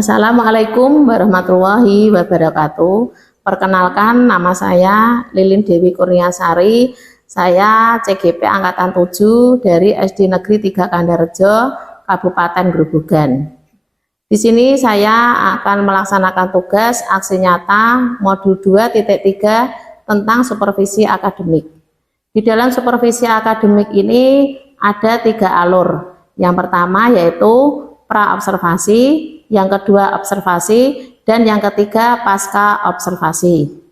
Assalamualaikum warahmatullahi wabarakatuh. Perkenalkan, nama saya Lilin Dewi Kurniasari. Saya CGP Angkatan 7 dari SD Negeri 3 Kandarrejo, Kabupaten Grobogan. Di sini saya akan melaksanakan tugas aksi nyata modul 2.3 tentang supervisi akademik. Di dalam supervisi akademik ini ada 3 alur. Yang pertama yaitu pra-observasi, yang kedua observasi, dan yang ketiga pasca observasi.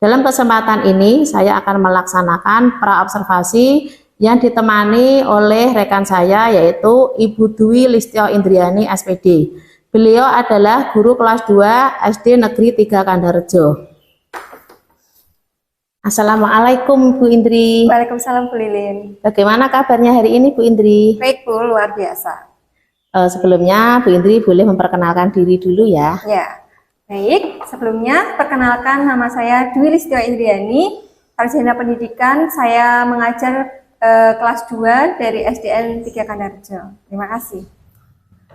Dalam kesempatan ini saya akan melaksanakan pra-observasi yang ditemani oleh rekan saya yaitu Ibu Dwi Listio Indriani SPD. Beliau adalah guru kelas 2 SD Negeri 3 Kandarrejo. Assalamualaikum Bu Indri. Waalaikumsalam Bu Lilin. Bagaimana kabarnya hari ini Bu Indri? Baik Bu, luar biasa. Sebelumnya Bu Indri boleh memperkenalkan diri dulu ya. Ya, baik. Sebelumnya perkenalkan, nama saya Dwi Listio Indriani, sarjana pendidikan. Saya mengajar kelas 2 dari SDN 3 Kandarrejo. Terima kasih.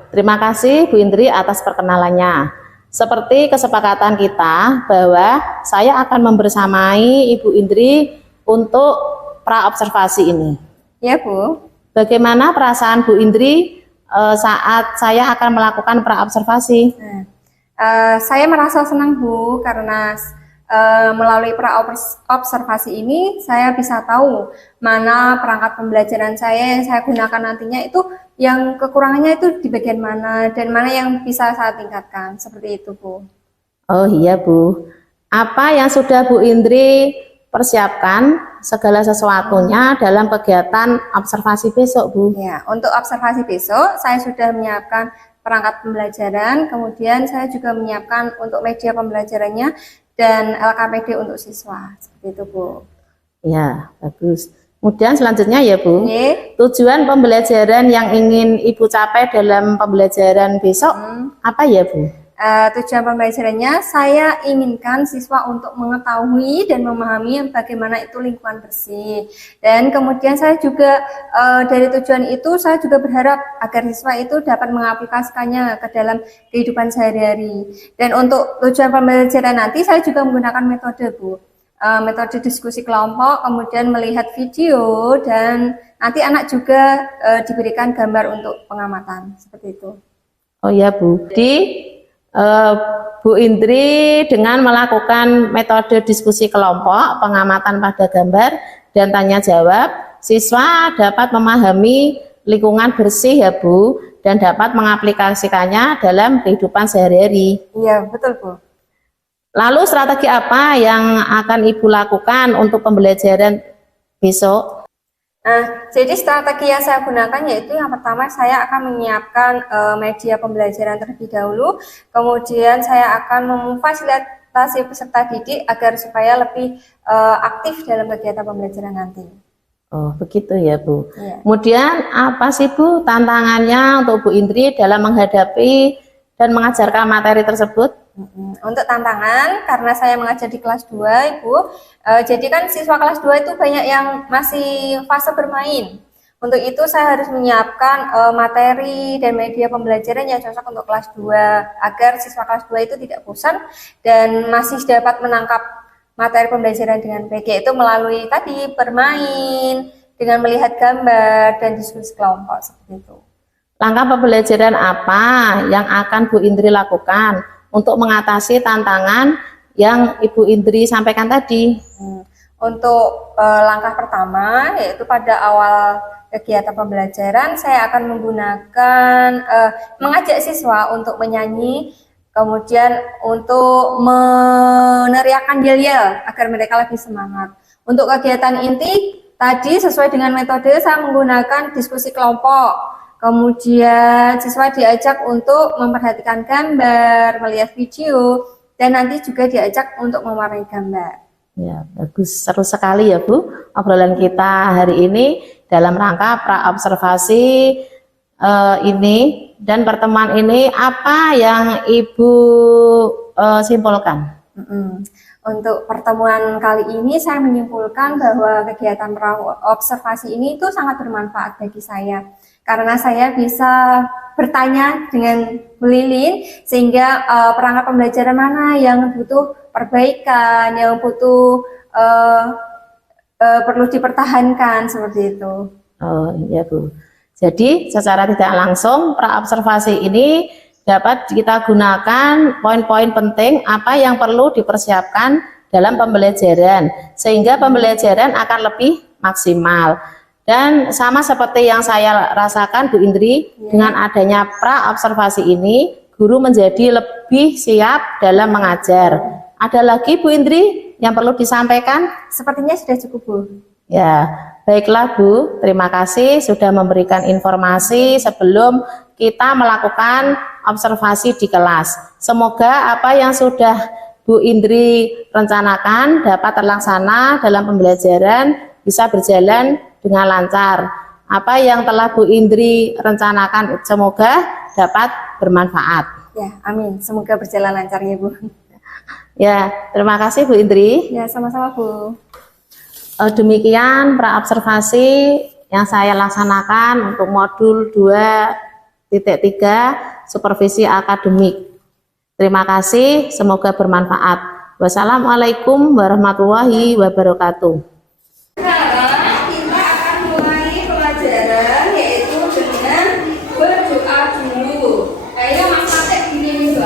Terima kasih Bu Indri atas perkenalannya. Seperti kesepakatan kita bahwa saya akan membersamai Ibu Indri untuk pra-observasi ini. Ya Bu. Bagaimana perasaan Bu Indri saat saya akan melakukan pra-observasi? Saya merasa senang Bu, karena melalui pra-observasi ini saya bisa tahu mana perangkat pembelajaran saya yang saya gunakan nantinya itu yang kekurangannya itu di bagian mana dan mana yang bisa saya tingkatkan, seperti itu Bu. Oh iya Bu, apa yang sudah Bu Indri persiapkan segala sesuatunya dalam kegiatan observasi besok Bu? Ya, untuk observasi besok saya sudah menyiapkan perangkat pembelajaran, kemudian saya juga menyiapkan untuk media pembelajarannya dan LKPD untuk siswa, seperti itu Bu. Ya, bagus. Kemudian selanjutnya ya Bu, tujuan pembelajaran yang ingin Ibu capai dalam pembelajaran besok apa ya Bu? Tujuan pembelajarannya saya inginkan siswa untuk mengetahui dan memahami bagaimana itu lingkungan bersih, dan kemudian saya juga dari tujuan itu saya juga berharap agar siswa itu dapat mengaplikasikannya ke dalam kehidupan sehari-hari. Dan untuk tujuan pembelajaran nanti saya juga menggunakan metode Bu, metode diskusi kelompok, kemudian melihat video, dan nanti anak juga diberikan gambar untuk pengamatan, seperti itu. Oh ya Bu, Bu Indri dengan melakukan metode diskusi kelompok, pengamatan pada gambar, dan tanya jawab, siswa dapat memahami lingkungan bersih ya Bu, dan dapat mengaplikasikannya dalam kehidupan sehari-hari. Iya, betul Bu. Lalu strategi apa yang akan Ibu lakukan untuk pembelajaran besok? Jadi strategi yang saya gunakan yaitu yang pertama saya akan menyiapkan media pembelajaran terlebih dahulu, kemudian saya akan memfasilitasi peserta didik agar supaya lebih aktif dalam kegiatan pembelajaran nanti. Oh begitu ya Bu. Ya. Kemudian apa sih Bu tantangannya untuk Bu Indri dalam menghadapi dan mengajarkan materi tersebut? Untuk tantangan, karena saya mengajar di kelas 2 Ibu, jadi kan siswa kelas 2 itu banyak yang masih fase bermain. Untuk itu saya harus menyiapkan materi dan media pembelajaran yang cocok untuk kelas 2 agar siswa kelas 2 itu tidak bosan dan masih dapat menangkap materi pembelajaran dengan baik, yaitu melalui tadi bermain, dengan melihat gambar dan diskusi kelompok, seperti itu. Langkah pembelajaran apa yang akan Bu Indri lakukan untuk mengatasi tantangan yang Ibu Indri sampaikan tadi? Untuk langkah pertama yaitu pada awal kegiatan pembelajaran saya akan menggunakan mengajak siswa untuk menyanyi, kemudian untuk meneriakkan yel-yel agar mereka lebih semangat. Untuk kegiatan inti tadi sesuai dengan metode saya menggunakan diskusi kelompok. Kemudian siswa diajak untuk memperhatikan gambar, melihat video, dan nanti juga diajak untuk mewarnai gambar. Ya, bagus, seru sekali ya Bu obrolan kita hari ini dalam rangka pra-observasi ini, dan pertemuan ini apa yang Ibu simpulkan? Untuk pertemuan kali ini saya menyimpulkan bahwa kegiatan pra-observasi ini itu sangat bermanfaat bagi saya, karena saya bisa bertanya dengan melilin, sehingga perangkat pembelajaran mana yang butuh perbaikan, yang butuh perlu dipertahankan, seperti itu. Oh iya Bu. Jadi secara tidak langsung praobservasi ini dapat kita gunakan poin-poin penting apa yang perlu dipersiapkan dalam pembelajaran sehingga pembelajaran akan lebih maksimal. Dan sama seperti yang saya rasakan Bu Indri, dengan adanya praobservasi ini guru menjadi lebih siap dalam mengajar. Ada lagi Bu Indri yang perlu disampaikan? Sepertinya sudah cukup Bu. Ya, baiklah Bu, terima kasih sudah memberikan informasi sebelum kita melakukan observasi di kelas. Semoga apa yang sudah Bu Indri rencanakan dapat terlaksana dalam pembelajaran, bisa berjalan dengan lancar. Apa yang telah Bu Indri rencanakan semoga dapat bermanfaat. Ya, amin. Semoga berjalan lancar ya Bu. Ya, terima kasih Bu Indri. Ya, sama-sama Bu. Demikian praobservasi yang saya laksanakan untuk modul 2.3 supervisi akademik. Terima kasih, semoga bermanfaat. Wassalamualaikum warahmatullahi wabarakatuh. Sekarang kita akan mulai pelajaran yaitu dengan berdoa dulu. Kayaknya Mas Matek gini nih Bu.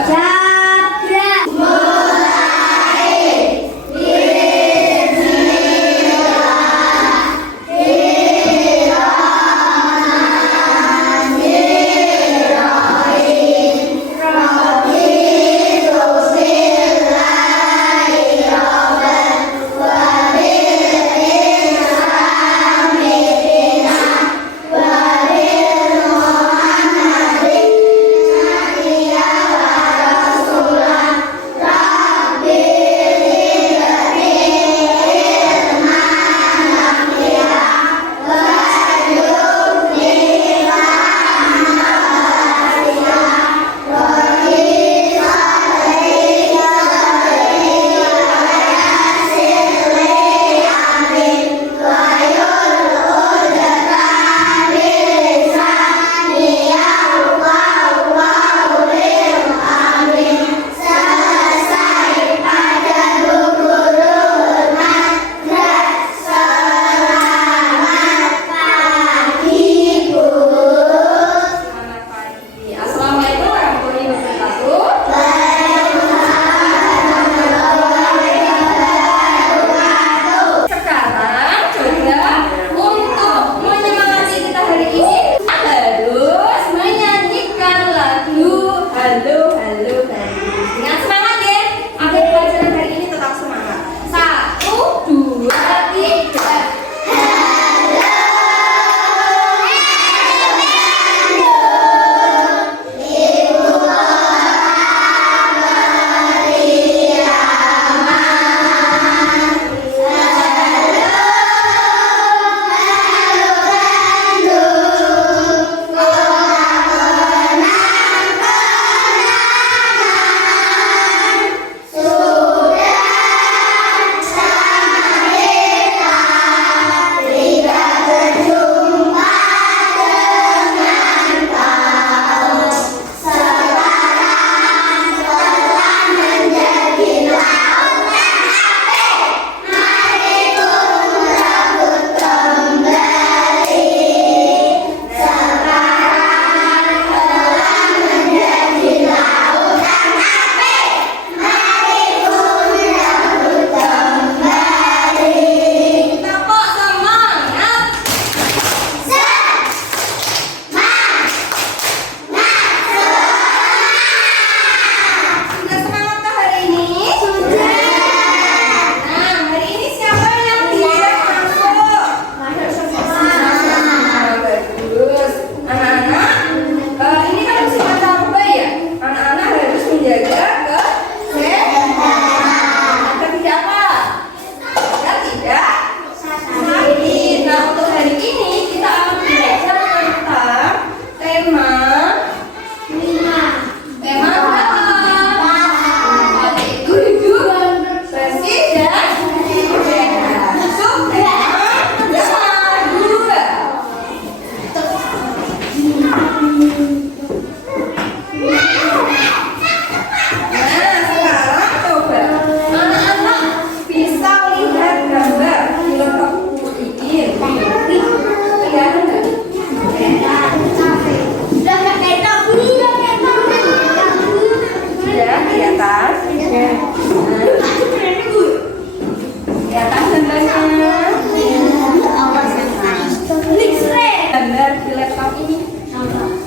gambar di laptop ini?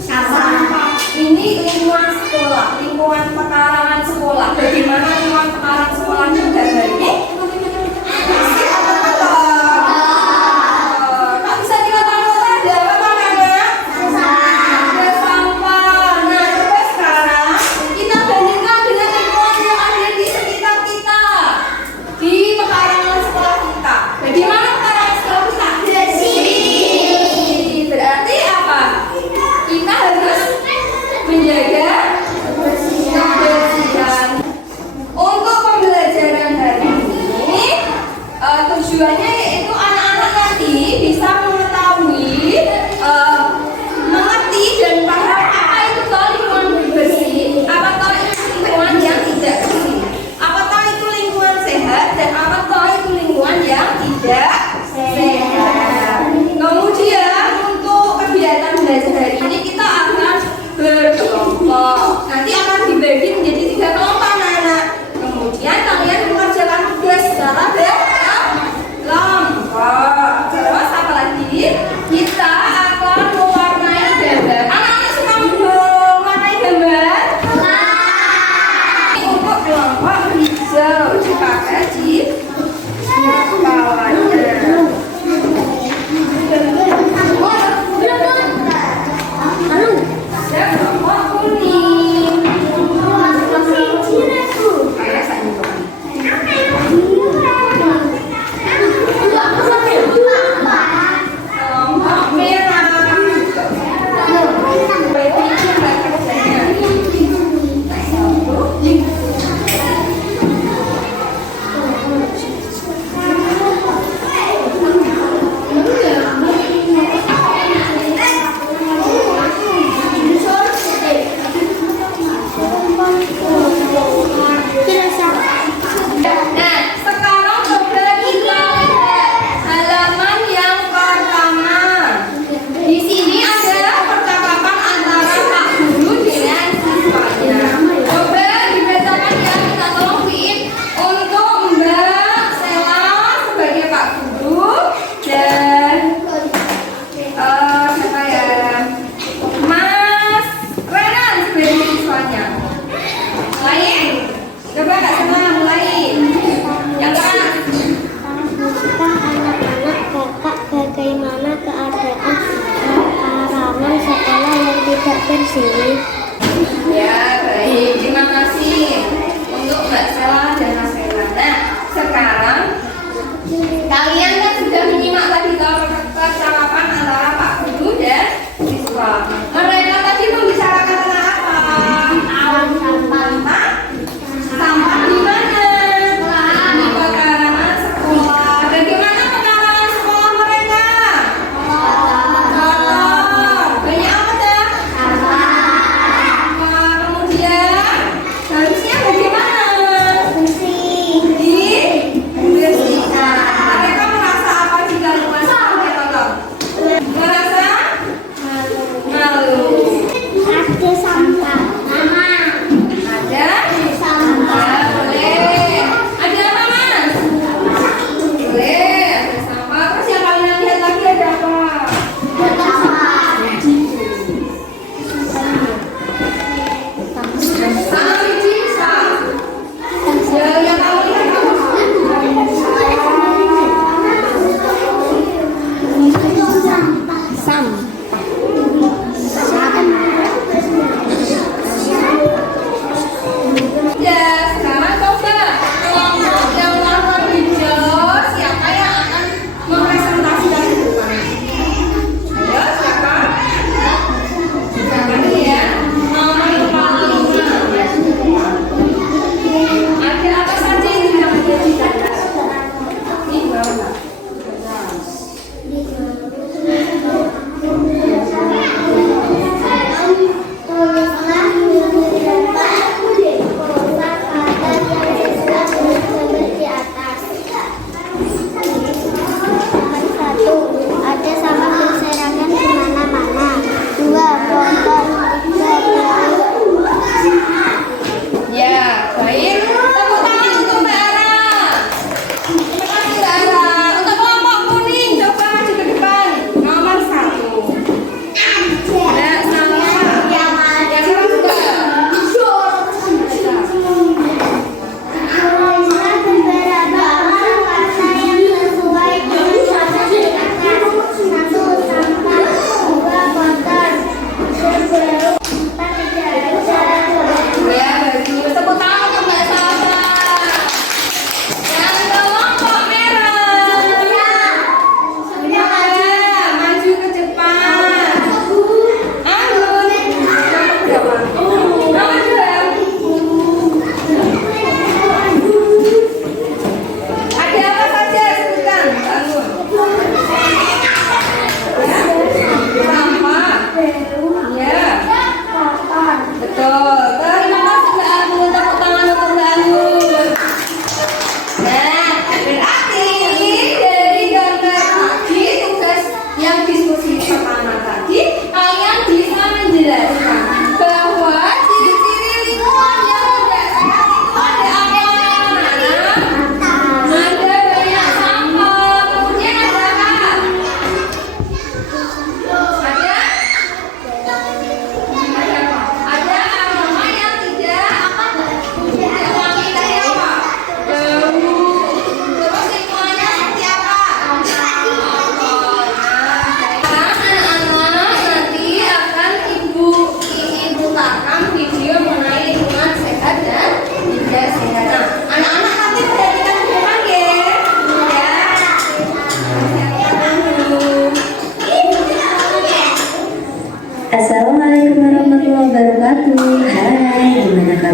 Sampah. Ini lingkungan sekolah, lingkungan pekarangan sekolah. Bagaimana lingkungan pekarangan sekolah gambar ini? Bersih atau kotor? Kalau bisa dikatakan ada apa namanya? Ada sampah. Nah, coba sekarang kita bandingkan dengan lingkungan yang ada di sekitar kita, di pekarangan sekolah kita. Bagaimana pekarangan sekolah kita? Bersih. Berarti apa? Kita harus menjaga kebersihan. Untuk pembelajaran hari ini, tujuannya yaitu anak-anak nanti bisa mengetahui, mengerti dan paham apa itu toh lingkungan bersih, apa toh itu lingkungan yang tidak bersih, apa toh itu lingkungan sehat, dan apa toh itu lingkungan yang tidak sehat. Kemudian untuk kegiatan belajar hari ini kita akan berkelompok. Nanti akan dibagi menjadi 3 kelompok anak-anak. Kemudian kalian mengerjakan tugas secara berkelompok. Terus apa lagi? Kita akan mewarnai gambar. Anak-anak suka mewarnai gambar? Untuk kelompok hijau dipakai di kepalanya. Dan kelompok kuning. Kayak saya kelompok merah. Nah, sekarang coba kita lihat halaman yang pertama. Di sini ada percakapan antara Pak Guru dengan siswanya. Coba dibacakan ya, kita tolong Vin untuk Mbak Sela sebagai Pak Guru dan siapa ya? Mas Renan sebagai siswanya. Mulai. Coba Kak Sela mulai. Yang mana? Anak-anak kakak bagaimana keadaan pekarangan sekolah yang tidak bersih? Ya, baik. Terima kasih untuk Mbak Sela dan Mas Renan. Nah, sekarang kalian kan sudah menyimak tadi percakapan antara Pak Guru dan siswa. Mereka tadi membicarakan tentang apa? Sampah. Sampah di mana? Di pekarangan sekolah. Bagaimana pekarangan sekolah mereka? Kotor. Banyak apa dah? Kemudian harusnya bagaimana? Dibersihkan. Mereka merasa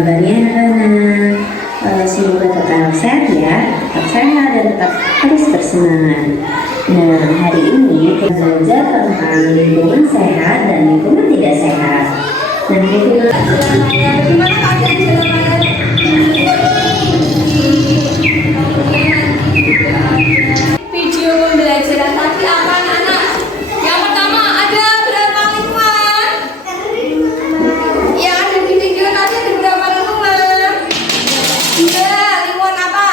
kabarnya anak-anak? Semoga tetap sehat ya, tetap sehat dan tetap terus bersemangat. Nah, hari ini kita belajar tentang lingkungan sehat dan lingkungan tidak sehat. Nah, lingkungan Gimana keadaan di dalam? Video pembelajaran tadi apa anak-anak? Yang pertama ada berapa lingkungan? Yang ada di video tadi ada berapa lingkungan? 2. Lingkungan apa?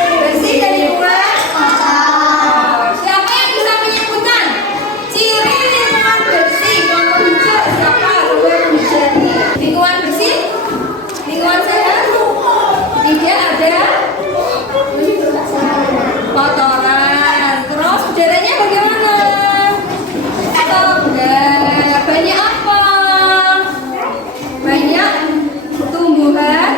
Bersih dan lingkungan kotor. Siapa yang bisa menyebutkan ciri lingkungan bersih? Kelompok hijau siapa? Kelompok hijau. Lingkungan bersih? Lingkungan sehat? Tidak ada kotoran. Terus udaranya bagaimana? Segar. Banyak apa? Banyak tumbuhan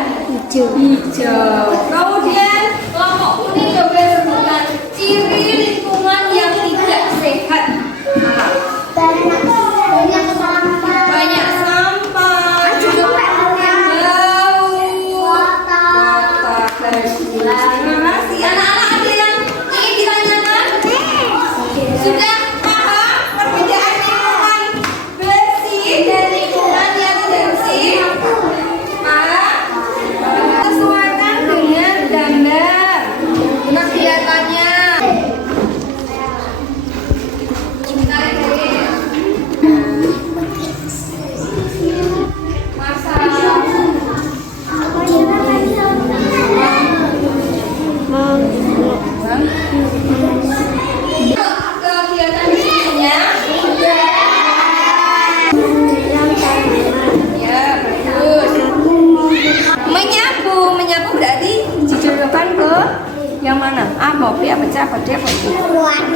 hijau. Kemudian kelompok kuning coba sebutkan ciri lingkungan yang tidak sehat. Apa? Banyak sampah. Banyak sampah. Bau. Kotor. Bagus. Terima kasih. Anak-anak ada yang ingin ditanyakan? Sudah paham perbedaan lingkungan bersih dan lingkungan yang tidak bersih? Paham? Sesuaikan dengan gambar. Benar kelihatannya. Tarik dari. Masa. Kegiatan berikutnya. Ya, bagus. Menyapu berarti dijodohkan ke yang mana? A, mau B, apa C, apa D, apa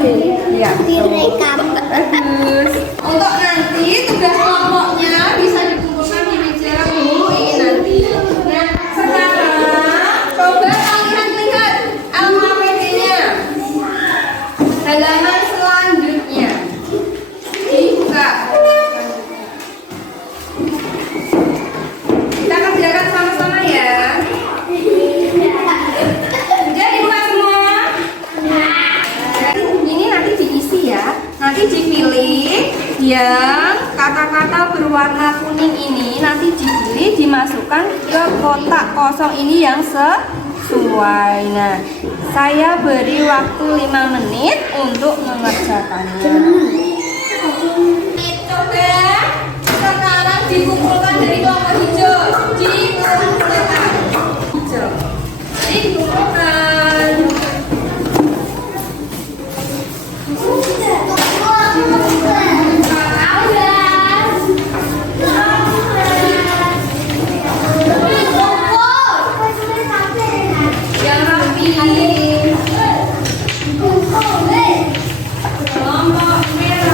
E? Iya, bagus. Untuk nanti tugas kelompoknya bisa dikumpulkan di meja Bu ini nanti. Nah, sekarang coba kalian lihat alfabetnya. Halaman selanjutnya dibuka. Kita kerjakan sama-sama ya. Sudah dibuka semua? Ini nanti diisi ya. Nanti dipilih yang kata-kata berwarna kuning ini, nanti dipilih dimasukkan ke kotak kosong ini yang sesuai. Nah, saya beri waktu 5 menit untuk mengerjakannya. Coba sekarang dikumpulkan dari kelompok hijau. Dikumpulkan hijau. Dikumpulkan. Yang rapi. Kelompok merah.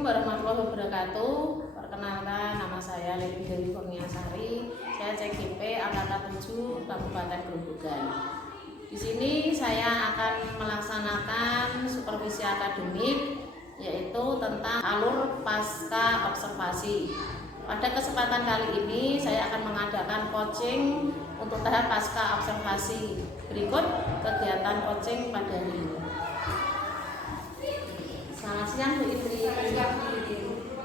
Assalamualaikum warahmatullahi wabarakatuh. Perkenalkan, nama saya Lili Dewi Kurniasari. Saya CGP Angkatan 7 Kabupaten Grobogan. Di sini saya akan melaksanakan supervisi akademik, yaitu tentang alur pasca observasi. Pada kesempatan kali ini saya akan mengadakan coaching untuk tahap pasca observasi. Berikut kegiatan coaching pada hari ini. Selamat siang Bu Indri.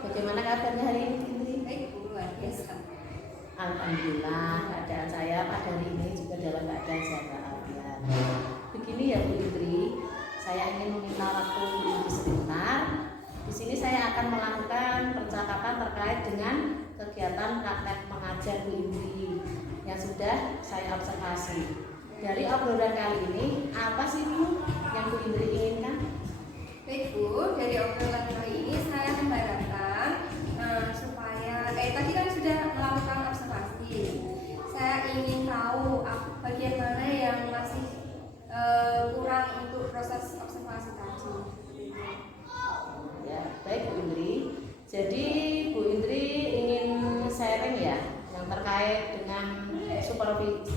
Bagaimana kabarnya hari ini Bu Indri? Baik Bu, luar biasa. Alhamdulillah, keadaan saya pada hari ini juga dalam keadaan sehat walafiat. Begini ya Bu Indri, saya ingin meminta waktu Bu Indri sebentar. Di sini saya akan melakukan percakapan terkait dengan kegiatan praktek mengajar Bu Indri yang sudah saya observasi. Dari obrolan kali ini, apa sih Bu yang Bu Indri inginkan? Baik Bu, dari obrolan kali ini saya mengharapkan supaya tadi kan sudah melakukan observasi. Saya ingin tahu bagian mana yang masih kurang untuk proses observasi tadi. Ya, baik Bu Indri. Jadi Bu Indri ingin sharing ya yang terkait dengan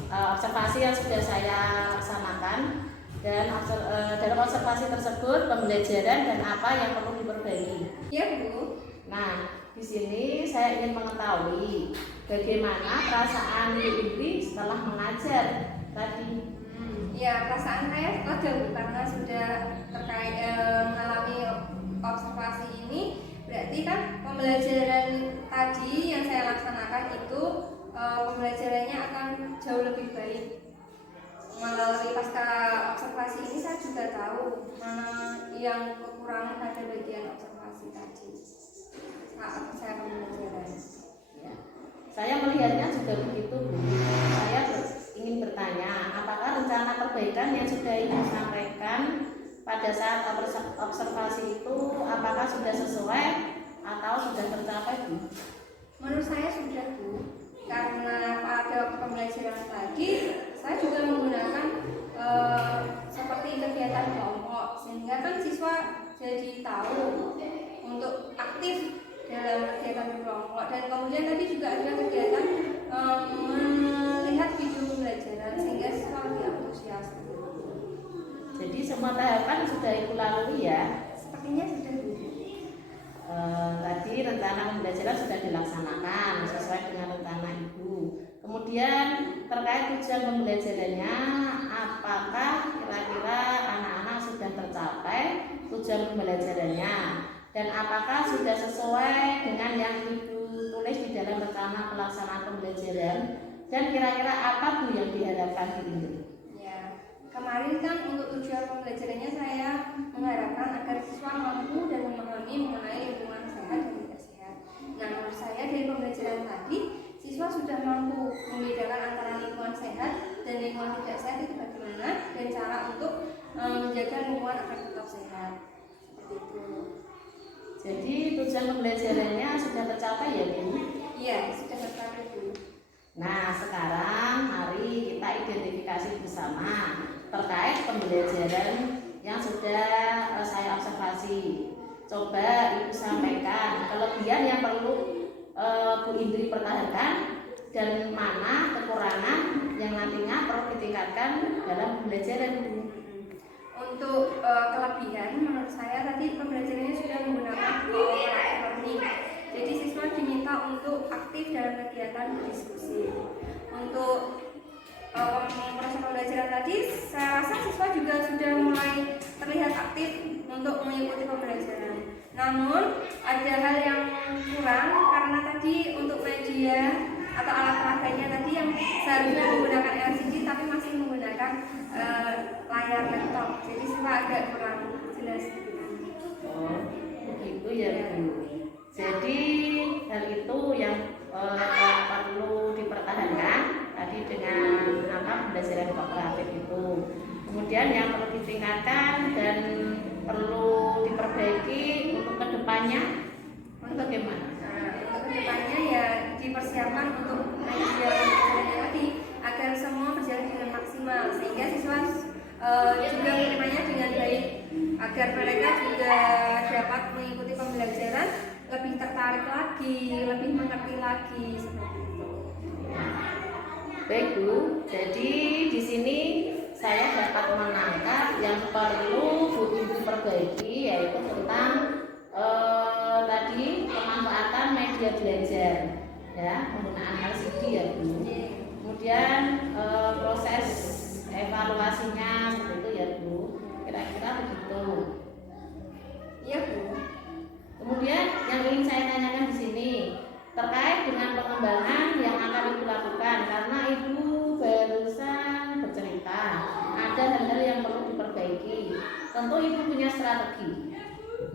observasi yang sudah saya laksanakan. Dan dalam observasi tersebut pembelajaran dan apa yang perlu diperbaiki. Ya Bu. Nah, di sini saya ingin mengetahui bagaimana perasaan Bu Indri setelah mengajar tadi. Ya, perasaan saya lega karena sudah terkait mengalami observasi ini. Berarti kan pembelajaran tadi yang saya laksanakan itu pembelajarannya akan jauh lebih baik. Melalui pasca observasi ini saya juga tahu mana yang kekurangan pada bagian observasi tadi saat saya pembelajaran. Ya. Saya melihatnya juga begitu Bu. Saya ingin bertanya, apakah rencana perbaikan yang sudah Ibu sampaikan pada saat observasi itu apakah sudah sesuai atau sudah tercapai Bu? Menurut saya sudah Bu, karena pada pembelajaran tadi saya juga menggunakan seperti kegiatan kelompok, sehingga kan siswa jadi tahu untuk aktif dalam kegiatan kelompok, dan kemudian tadi juga ada kegiatan melihat video pembelajaran sehingga siswa lebih antusias. Jadi semua tahapan sudah Ibu lalui ya? Sepertinya sudah Bu. Tadi rencana pembelajaran sudah dilaksanakan sesuai dengan rencana Ibu. Kemudian terkait tujuan pembelajarannya, apakah kira-kira anak-anak sudah tercapai tujuan pembelajarannya dan apakah sudah sesuai dengan yang Ibu tulis di dalam rencana pelaksanaan pembelajaran dan kira-kira apa Bu yang diharapkan Bu Indri? Ya, kemarin kan untuk tujuan pembelajarannya saya mengharapkan agar siswa mampu dan memahami mengenai lingkungan sehat dan tidak sehat. Nah, menurut saya dari pembelajaran tadi siswa sudah mampu membedakan antara lingkungan sehat dan lingkungan tidak sehat itu bagaimana dan cara untuk menjaga lingkungan agar tetap sehat. Seperti itu. Jadi tujuan pembelajarannya sudah tercapai ya Bu? Iya, sudah tercapai Bu. Nah, sekarang mari kita identifikasi bersama terkait pembelajaran yang sudah saya observasi. Coba Ibu sampaikan kelebihan yang perlu Bu Indri pertahankan dan mana kekurangan yang nantinya perlu ditingkatkan dalam pembelajaran Bu. Untuk kelebihan menurut saya tadi pembelajarannya sudah menggunakan collaborative learning. Jadi siswa diminta untuk aktif dalam kegiatan berdiskusi. Untuk proses pembelajaran tadi saya rasa siswa juga sudah mulai terlihat aktif untuk mengikuti pembelajaran. Namun ada hal yang kurang karena tadi untuk media atau alat peraganya tadi yang seharusnya menggunakan LCD tapi masih menggunakan layar laptop, jadi siswa agak kurang jelas. Oh, begitu ya Bu. Jadi hal itu yang perlu dipertahankan tadi dengan pembelajaran kooperatif itu. Kemudian yang perlu ditingkatkan dan perlu diperbaiki untuk kedepannya bagaimana? Untuk kedepannya ya dipersiapkan untuk media tadi agar semua berjalan dengan maksimal sehingga siswa juga menerimanya dengan baik, agar mereka juga dapat mengikuti pembelajaran tertarik lagi, lebih mengerti lagi seperti itu. Baik Bu, jadi di sini saya dapat menangkap yang perlu Bu Indri perbaiki, yaitu tentang tadi pemanfaatan media belajar, ya, penggunaan LCD ya Bu. Kemudian proses evaluasinya seperti itu ya Bu, kira-kira begitu. Iya Bu. Kemudian yang ingin saya tanyakan di sini terkait dengan pengembangan yang akan Ibu lakukan, karena Ibu barusan bercerita ada hal-hal yang perlu diperbaiki. Tentu Ibu punya strategi.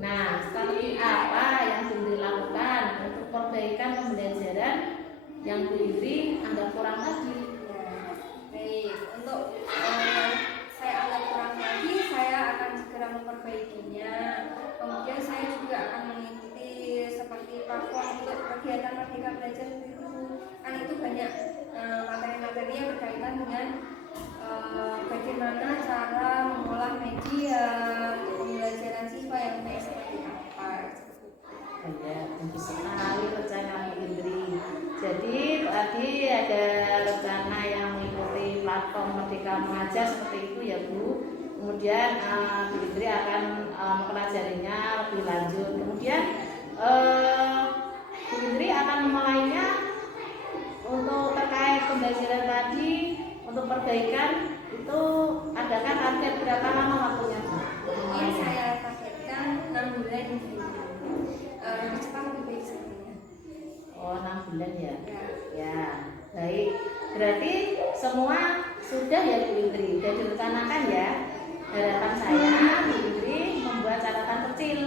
Nah, strategi apa yang Bu Indri lakukan untuk perbaikan pembelajaran yang Bu Indri anggap kurang tadi? Baik, untuk saya anggap kurang lagi, saya akan segera memperbaikinya. Kemudian saya juga akan mengikuti seperti platform untuk kegiatan Merdeka Belajar itu. Kan itu banyak materi-materi yang berkaitan dengan bagaimana cara mengolah media untuk pembelajaran siswa yang baik seperti apa. Ya, tentu sekali rencana Bu Indri. Jadi tadi ada rencana yang mengikuti platform Merdeka Mengajar seperti itu ya Bu. Kemudian Bu Indri akan mempelajarinya lebih lanjut. Kemudian Bu Indri akan memulainya untuk terkait pembelajaran tadi, untuk perbaikan itu adakah target berapa lama waktunya Bu? Ini saya targetkan 6 bulan ini. Lebih cepat lebih baik sebenarnya. Oh, 6 bulan ya? Ya. Ya, baik. Berarti semua sudah ya Bu Indri, sudah direncanakan ya. Harapan saya Bu Indri membuat catatan kecil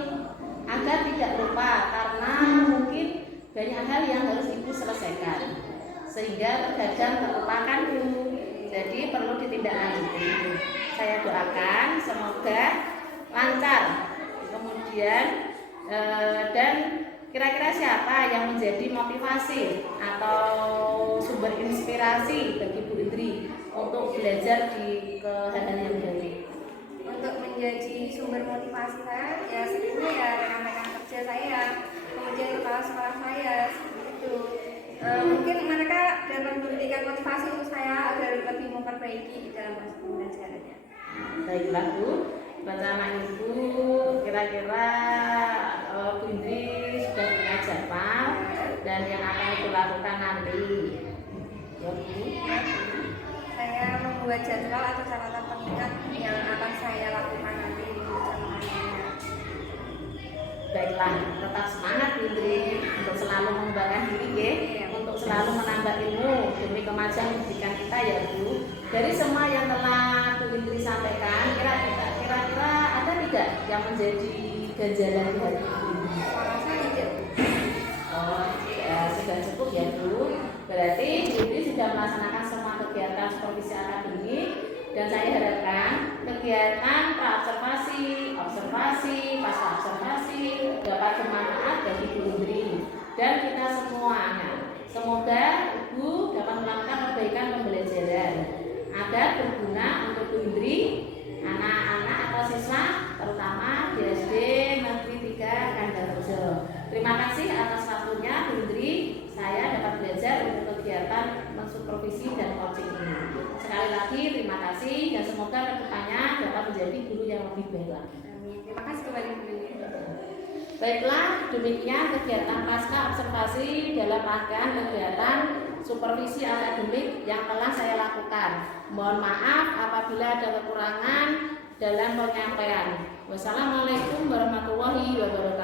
agar tidak lupa, karena mungkin banyak hal yang harus Ibu selesaikan sehingga terkadang terlupakan Bu. Jadi perlu ditindaklanjuti. Saya doakan semoga lancar. Kemudian dan kira-kira siapa yang menjadi motivasi atau sumber inspirasi bagi Bu Indri untuk belajar di hal-hal yang baik? Untuk menjadi sumber motivasi saya, ya sebenarnya ya rekan-rekan kerja saya, kemudian kepala sekolah saya, seperti itu. Mungkin mereka dapat memberikan motivasi untuk saya agar lebih memperbaiki di dalam proses pembelajarannya. Baiklah Bu, rencana Ibu kira-kira Bu Indri sudah punya jadwal dan yang akan Ibu lakukan nanti ya Bu. Saya membuat jadwal atau catatan pengingat yang akan saya lakukan nanti di jadwalnya. Baiklah, tetap semangat Bu Indri untuk selalu mengembangkan diri ya, untuk selalu menambah ilmu demi kemajuan pendidikan kita ya Bu. Dari semua yang telah Bu Indri sampaikan, kira-kira ada tidak yang menjadi ganjalan di hati Bu Indri? Saya rasa tidak. Oh, ya, sudah cukup ya Bu. Berarti Bu Indri sudah melaksanakan semua kegiatan supervisi akademik, dan saya harapkan kegiatan praobservasi, observasi, pasca observasi dapat bermanfaat bagi Bu Indri dan kita semuanya. Semoga Ibu dapat melakukan perbaikan pembelajaran agar berguna untuk Bu Indri, anak-anak atau siswa terutama di SD Negeri 3 Kandarrejo. Terima kasih atas waktunya Bu Indri. Saya dapat belajar untuk kegiatan mensupervisi dan coaching ini. Sekali lagi terima kasih dan semoga kedepannya dapat menjadi guru yang lebih baik lagi. Amin. Terima kasih kembali Bu Indri. Baiklah, demikian kegiatan pasca observasi dalam rangkaian kegiatan supervisi akademik yang telah saya lakukan. Mohon maaf apabila ada kekurangan dalam penyampaian. Wassalamualaikum warahmatullahi wabarakatuh.